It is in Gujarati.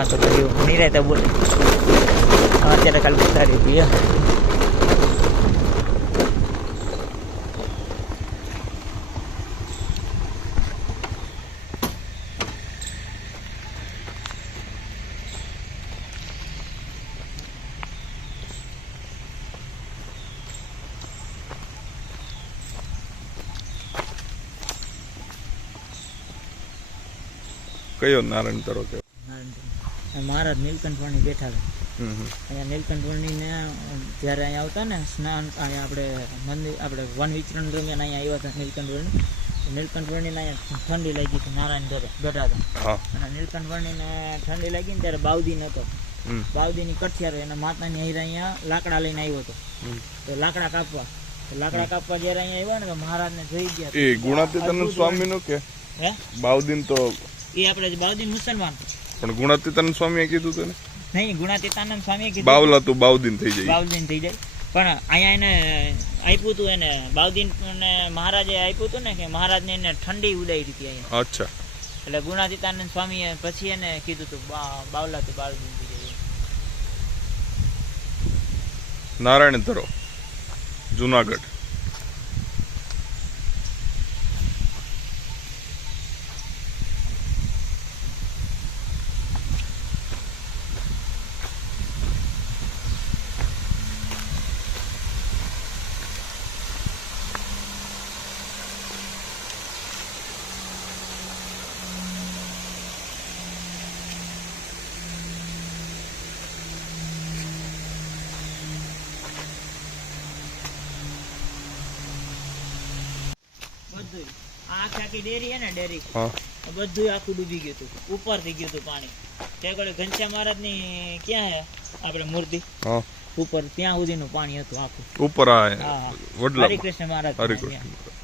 હું નાસ્તો કર્યો નિરાયતા બોલે. અત્યારે કાલ ઉતારી હતી કયો નારાયણ તરો કે મહારાજ નીલકંઠવાણી બેઠા હતા. અહીંયા નીલકંઠવર્ણીને જ્યારે અહીંયા આવતા ને સ્નાન અહીંયા આપણે મંદિર આપણે વન વિચરણ દરમિયાન અહીંયા આવ્યા હતા નીલકંઠવાણી નીલકંઠવર્ણીને અહીંયા ઠંડી લાગી હતી નારાયણ ધરે બેઠા હતા. અને નીલકંઠવર્ણીને ઠંડી લાગી ને ત્યારે બાવદી નહોતો. બાવદીની કઠિયાર એના માતાની અહીંયા અહીંયા લાકડા લઈને આવ્યો હતો. તો લાકડા કાપવા. લાકડા કાપવા જયારે અહીંયા આવ્યા ને તો મહારાજને જોઈ ગયા. એ ગુણાતીતાનંદ સ્વામી નું કે? હે? બાવદીન તો એ આપણે બાવદીન મુસલમાન. પણ ગુણાતીતાનંદ સ્વામીએ કીધું તને નહીં ગુણાતીતાનંદ સ્વામીએ કીધું બાવલા તું બાવદીન થઈ જાય. બાવદીન થઈ જાય. પણ અહીંયા એને આપ્યું હતું એને બાવદીન ને મહારાજે આપ્યું હતું ને કે મહારાજને એને ઠંડી ઉડાઈ હતી અહીંયા. અચ્છા. એટલે ગુણાતીતાનંદ સ્વામીએ પછી એને કીધું હતું બાવલા તો બાવદીન થઈ જાય. નારાયણ ધરો જુનાગઢ. બધું આખી આખી ડેરી હે ને ડેરી? બધું આખું ડૂબી ગયું હતું. ઉપરથી ગયું હતું પાણી. ત્યાં આગળ ઘનશ્યામ મહારાજની ક્યાં હે? આપણે મૂર્તિ. ઉપર ત્યાં સુધીનું પાણી હતું આખું. ઉપર હરિકૃષ્ણ મહારાજ હરિકૃષ્ણ